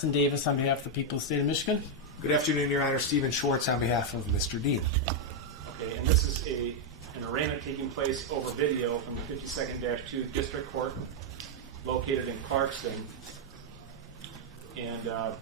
Preston Davis on behalf of the people of the state of Michigan. Good afternoon, Your Honor. Stephen Schwartz on behalf of Mr. Dean. Okay, and this is an arraignment taking place over video from the 52nd-2 District Court located in Clarkston. And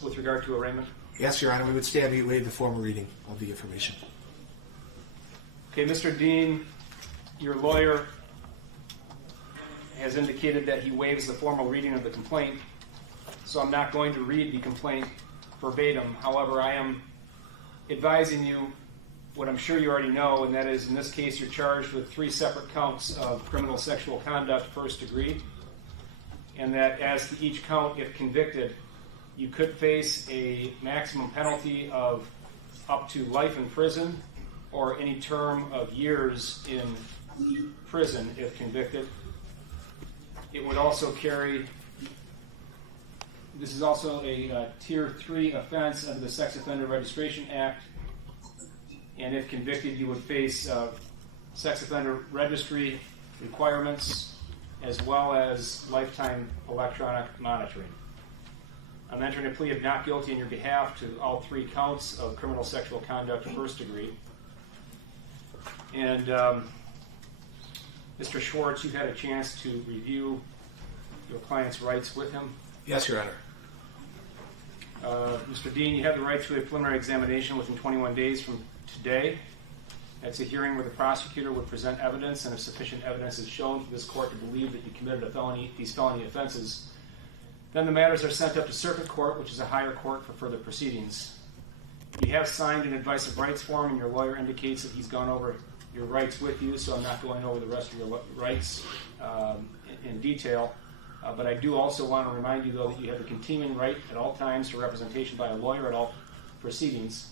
with regard to arraignment? Yes, Your Honor. We would stand and waive the formal reading of the information. Okay, Mr. Dean, your lawyer has indicated that he waives the formal reading of the complaint, so I'm not going to read the complaint verbatim. However, I am advising you what I'm sure you already know, and that is, in this case, you're charged with 3 separate counts of criminal sexual conduct, first degree, and that as to each count, if convicted, you could face a maximum penalty of up to life in prison or any term of years in prison if convicted. It would also carry, this is also a Tier 3 offense under the Sex Offender Registration Act, and if convicted, you would face sex offender registry requirements as well as lifetime electronic monitoring. I'm entering a plea of not guilty on your behalf to all 3 counts of criminal sexual conduct first degree. And Mr. Schwartz, you've had a chance to review your client's rights with him. Yes, Your Honor. Mr. Dean, you have the right to a preliminary examination within 21 days from today. That's a hearing where the prosecutor would present evidence, and if sufficient evidence is shown for this court to believe that you committed these felony offenses, then the matters are sent up to circuit court, which is a higher court for further proceedings. You have signed an advice of rights form, and your lawyer indicates that he's gone over your rights with you, so I'm not going over the rest of your rights in detail. But I do also want to remind you, though, that you have the continuing right at all times to representation by a lawyer at all proceedings.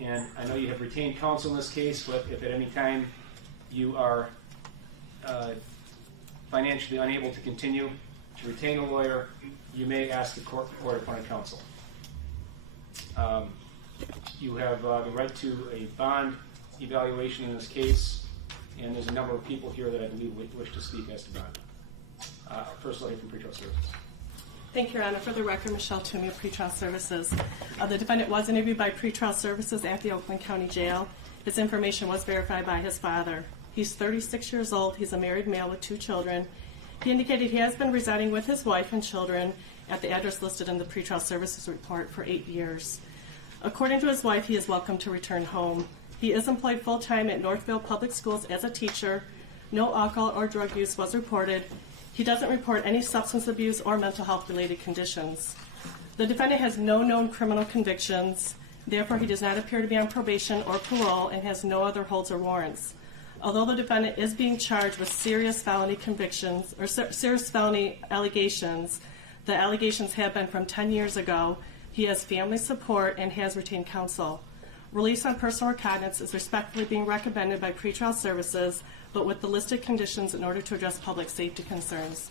And I know you have retained counsel in this case, but if at any time you are financially unable to continue to retain a lawyer, you may ask the court-appointed counsel. You have the right to a bond evaluation in this case, and there's a number of people here that I believe wish to speak as to bond. First, I'll hear from Pretrial Services. Thank you, Your Honor. For the record, Michelle Toomey of Pretrial Services. The defendant was interviewed by Pretrial Services at the Oakland County Jail. His information was verified by his father. He's 36 years old. He's a married male with 2 children. He indicated he has been residing with his wife and children at the address listed in the Pretrial Services report for 8 years. According to his wife, he is welcome to return home. He is employed full-time at Northville Public Schools as a teacher. No alcohol or drug use was reported. He doesn't report any substance abuse or mental health-related conditions. The defendant has no known criminal convictions. Therefore, he does not appear to be on probation or parole and has no other holds or warrants. Although the defendant is being charged with serious felony convictions or serious felony allegations, the allegations have been from 10 years ago. He has family support and has retained counsel. Release on personal recognizance is respectfully being recommended by Pretrial Services, but with the listed conditions in order to address public safety concerns.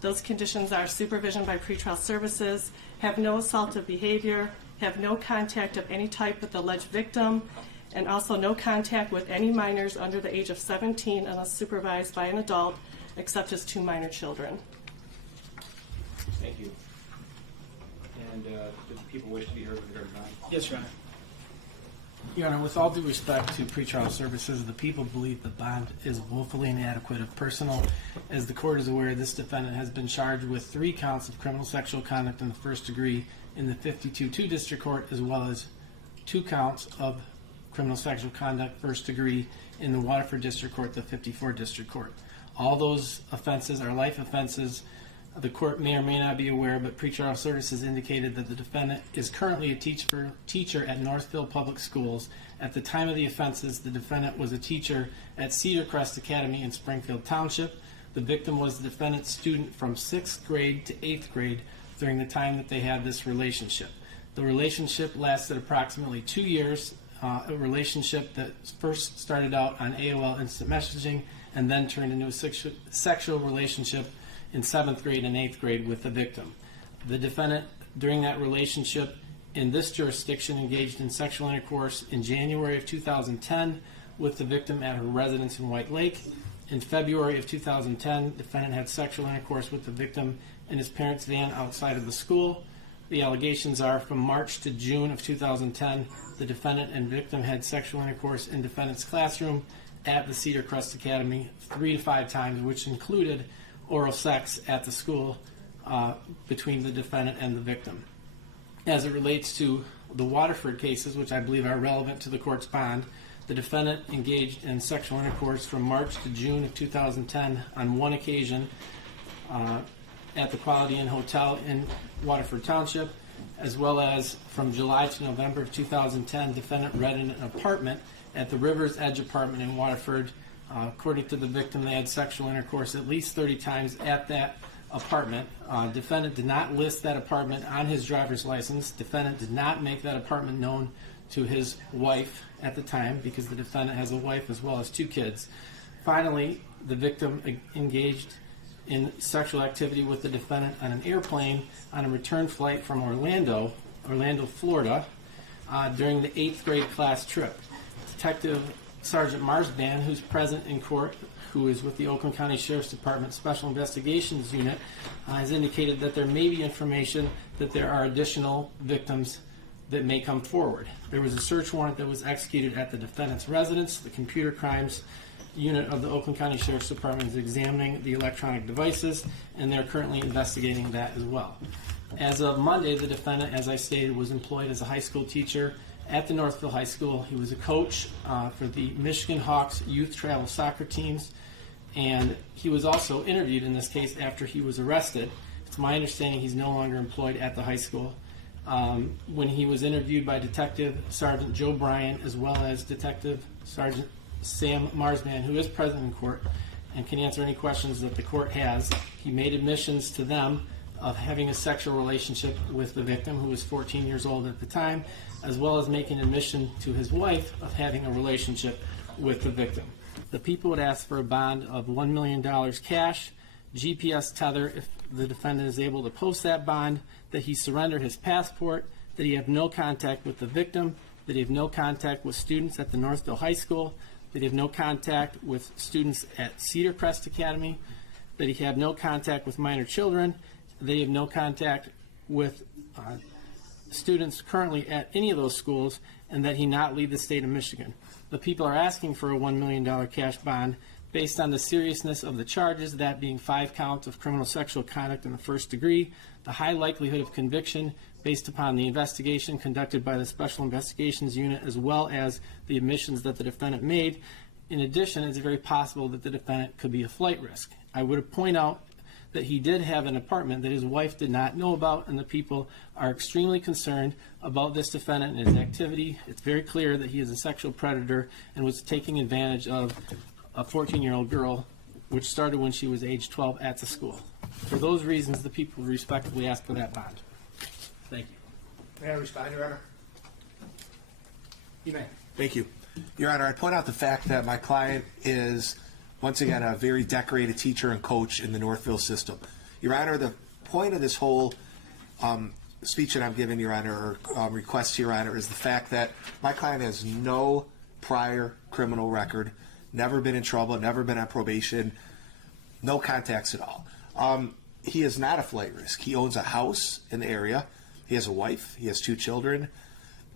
Those conditions are supervision by Pretrial Services, have no assaultive behavior, have no contact of any type with the alleged victim, and also no contact with any minors under the age of 17 unless supervised by an adult, except his 2 minor children. Thank you. And do the people wish to be heard with regard to bond? Yes, Your Honor. Your Honor, with all due respect to Pretrial Services, the people believe the bond is woefully inadequate. Of personal, as the court is aware, this defendant has been charged with 3 counts of criminal sexual conduct in the first degree in the 52-2 District Court, as well as 2 counts of criminal sexual conduct first degree in the Waterford District Court, the 54 District Court. All those offenses are life offenses. The court may or may not be aware, but Pretrial Services indicated that the defendant is currently a teacher at Northville Public Schools. At the time of the offenses, the defendant was a teacher at Cedar Crest Academy in Springfield Township. The victim was the defendant's student from 6th grade to 8th grade during the time that they had this relationship. The relationship lasted approximately 2 years, a relationship that first started out on AOL Instant Messaging and then turned into a sexual relationship in 7th grade and 8th grade with the victim. The defendant, during that relationship in this jurisdiction, engaged in sexual intercourse in January of 2010 with the victim at her residence in White Lake. In February of 2010, the defendant had sexual intercourse with the victim in his parents' van outside of the school. The allegations are from March to June of 2010, the defendant and victim had sexual intercourse in defendant's classroom at the Cedar Crest Academy 3 to 5 times, which included oral sex at the school between the defendant and the victim. As it relates to the Waterford cases, which I believe are relevant to the court's bond, the defendant engaged in sexual intercourse from March to June of 2010 on one occasion at the Quality Inn Hotel in Waterford Township, as well as from July to November of 2010, defendant rented an apartment at the River's Edge apartment in Waterford. According to the victim, they had sexual intercourse at least 30 times at that apartment. Defendant did not list that apartment on his driver's license. Defendant did not make that apartment known to his wife at the time, because the defendant has a wife as well as 2 kids. Finally, the victim engaged in sexual activity with the defendant on an airplane on a return flight from Orlando, Florida, during the 8th grade class trip. Detective Sergeant Marsban, who's present in court, who is with the Oakland County Sheriff's Department Special Investigations Unit, has indicated that there may be information that there are additional victims that may come forward. There was a search warrant that was executed at the defendant's residence. The computer crimes unit of the Oakland County Sheriff's Department is examining the electronic devices, and they're currently investigating that as well. As of Monday, the defendant, as I stated, was employed as a high school teacher at the Northville High School. He was a coach for the Michigan Hawks youth travel soccer teams, and he was also interviewed in this case after he was arrested. It's my understanding he's no longer employed at the high school. When he was interviewed by Detective Sergeant Joe Bryan, as well as Detective Sergeant Sam Marsman, who is present in court and can answer any questions that the court has, he made admissions to them of having a sexual relationship with the victim, who was 14 years old at the time, as well as making admission to his wife of having a relationship with the victim. The people would ask for a bond of $1 million cash, GPS tether if the defendant is able to post that bond, that he surrender his passport, that he have no contact with the victim, that he have no contact with students at the Northville High School, that he have no contact with students at Cedar Crest Academy, that he have no contact with minor children, that he have no contact with students currently at any of those schools, and that he not leave the state of Michigan. The people are asking for a $1 million cash bond based on the seriousness of the charges, that being 5 counts of criminal sexual conduct in the first degree, the high likelihood of conviction based upon the investigation conducted by the Special Investigations Unit, as well as the admissions that the defendant made. In addition, it's very possible that the defendant could be a flight risk. I would point out that he did have an apartment that his wife did not know about, and the people are extremely concerned about this defendant and his activity. It's very clear that he is a sexual predator and was taking advantage of a 14-year-old girl, which started when she was age 12 at the school. For those reasons, the people respectively ask for that bond. Thank you. May I respond, Your Honor? You may. Thank you. Your Honor, I'd point out the fact that my client is, once again, a very decorated teacher and coach in the Northville system. Your Honor, the point of this whole speech that I'm giving, Your Honor, or request to Your Honor, is the fact that my client has no prior criminal record, never been in trouble, never been on probation, no contacts at all. He is not a flight risk. He owns a house in the area. He has a wife. He has 2 children.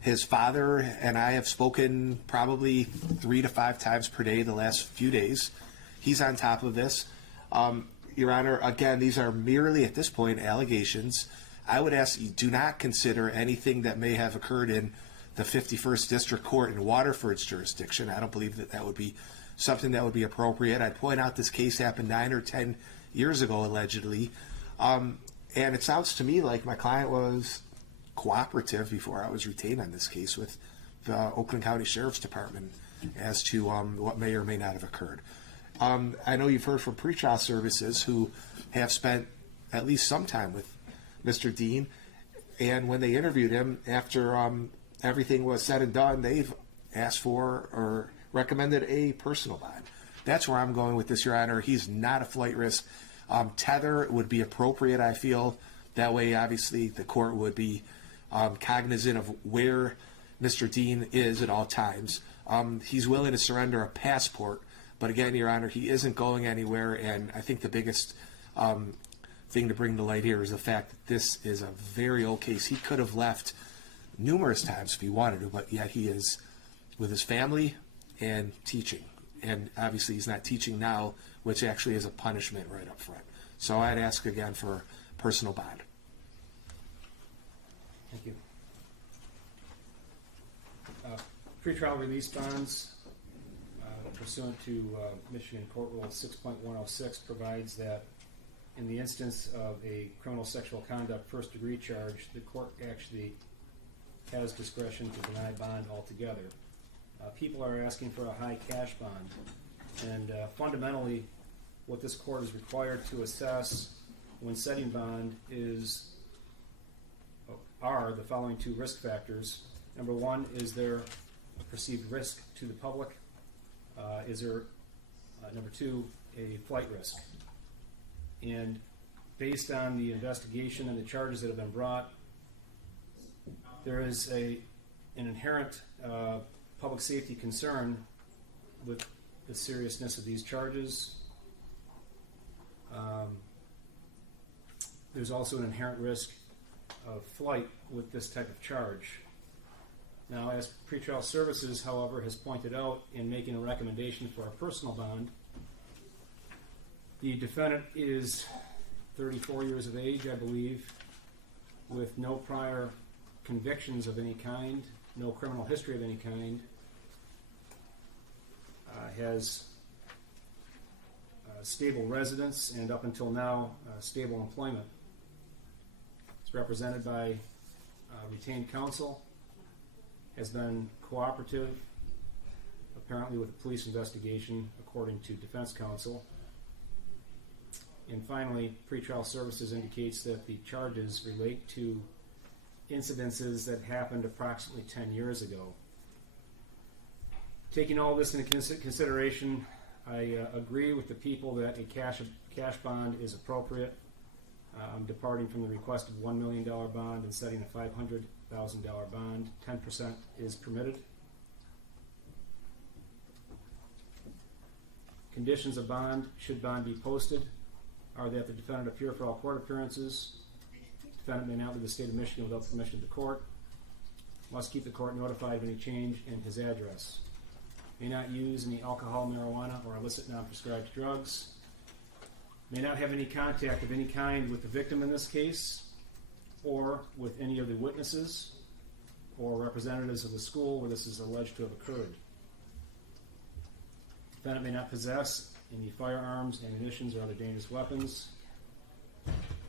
His father and I have spoken probably 3 to 5 times per day the last few days. He's on top of this. Your Honor, again, these are merely, at this point, allegations. I would ask you do not consider anything that may have occurred in the 51st District Court in Waterford's jurisdiction. I don't believe that that would be something that would be appropriate. I'd point out this case happened 9 or 10 years ago, allegedly. And it sounds to me like my client was cooperative before I was retained on this case with the Oakland County Sheriff's Department as to what may or may not have occurred. I know you've heard from pretrial services who have spent at least some time with Mr. Dean, and when they interviewed him after everything was said and done, they've asked for or recommended a personal bond. That's where I'm going with this, Your Honor. He's not a flight risk. Tether would be appropriate, I feel. That way, obviously, the court would be cognizant of where Mr. Dean is at all times. He's willing to surrender a passport, but again, Your Honor, he isn't going anywhere, and I think the biggest thing to bring to light here is the fact that this is a very old case. He could have left numerous times if he wanted to, but yet he is with his family and teaching. And obviously he's not teaching now, which actually is a punishment right up front. So I'd ask again for personal bond. Thank you. Pretrial release bonds pursuant to Michigan Court Rule 6.106 provides that in the instance of a criminal sexual conduct first degree charge, the court actually has discretion to deny bond altogether. People are asking for a high cash bond, and fundamentally what this court is required to assess when setting bond are the following two risk factors. Number one, is there a perceived risk to the public? Is there, number two, a flight risk? And based on the investigation and the charges that have been brought, there is an inherent public safety concern with the seriousness of these charges. There's also an inherent risk of flight with this type of charge. Now, as Pretrial Services, however, has pointed out in making a recommendation for a personal bond, the defendant is 34 years of age, I believe, with no prior convictions of any kind, no criminal history of any kind, has stable residence and up until now stable employment. It's represented by retained counsel, has been cooperative, apparently with the police investigation, according to defense counsel. And finally, Pretrial Services indicates that the charges relate to incidences that happened approximately 10 years ago. Taking all this into consideration, I agree with the people that a cash bond is appropriate. I'm departing from the requested $1 million bond and setting a $500,000 bond. 10% is permitted. Conditions of bond, should bond be posted, are that the defendant appear for all court appearances. Defendant may not leave the state of Michigan without permission of the court. Must keep the court notified of any change in his address. May not use any alcohol, marijuana, or illicit non-prescribed drugs. May not have any contact of any kind with the victim in this case, or with any of the witnesses or representatives of the school where this is alleged to have occurred. Defendant may not possess any firearms, ammunition, or other dangerous weapons.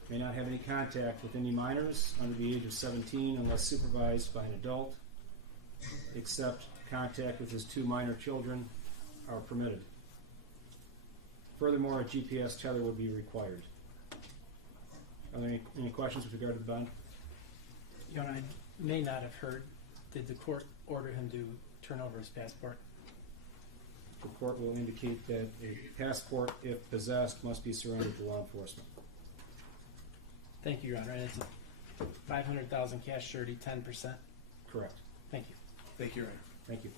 May not have any contact with any minors under the age of 17 unless supervised by an adult, except contact with his 2 minor children are permitted. Furthermore, a GPS tether would be required. Are there any questions with regard to the bond? Your Honor, I may not have heard. Did the court order him to turn over his passport? The court will indicate that a passport, if possessed, must be surrendered to law enforcement. Thank you, Your Honor. And it's a $500,000 cash surety, 10%. Correct. Thank you. Thank you, Your Honor. Thank you.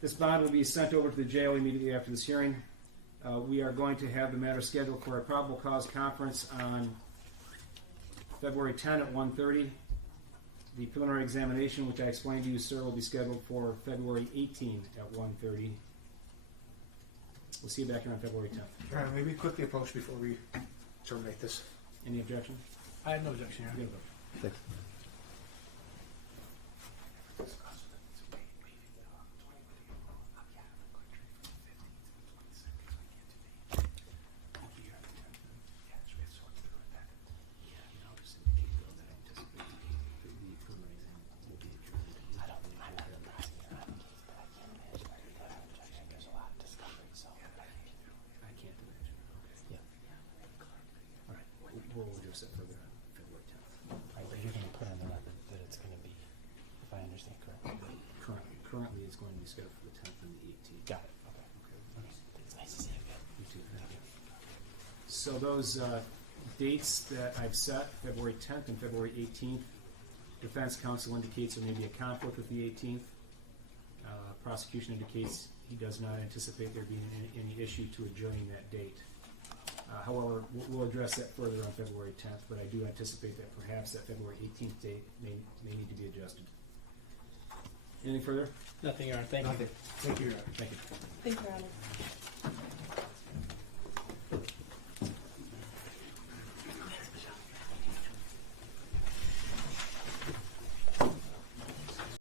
This bond will be sent over to the jail immediately after this hearing. We are going to have the matter scheduled for a probable cause conference on February 10 at 1:30. The preliminary examination, which I explained to you, sir, will be scheduled for February 18 at 1:30. We'll see you back here on February 10th. Your Honor, maybe quickly approach before we terminate this. Any objection? I have no objection, Your Honor. You have a vote. Thanks. We'll address it further on February 10th. But you're going to put on the record that it's going to be, if I understand correctly. Currently, it's going to be scheduled for the 10th and the 18th. Got it. Okay. It's nice to see you again. You too. Thank you. So those dates that I've set, February 10th and February 18th, defense counsel indicates there may be a conflict with the 18th. Prosecution indicates he does not anticipate there being any issue to adjourning that date. However, we'll address that further on February 10th, but I do anticipate that perhaps that February 18th date may need to be adjusted. Anything further? Nothing, Your Honor. Thank you. Thank you, Your Honor. Thank you, Your Honor.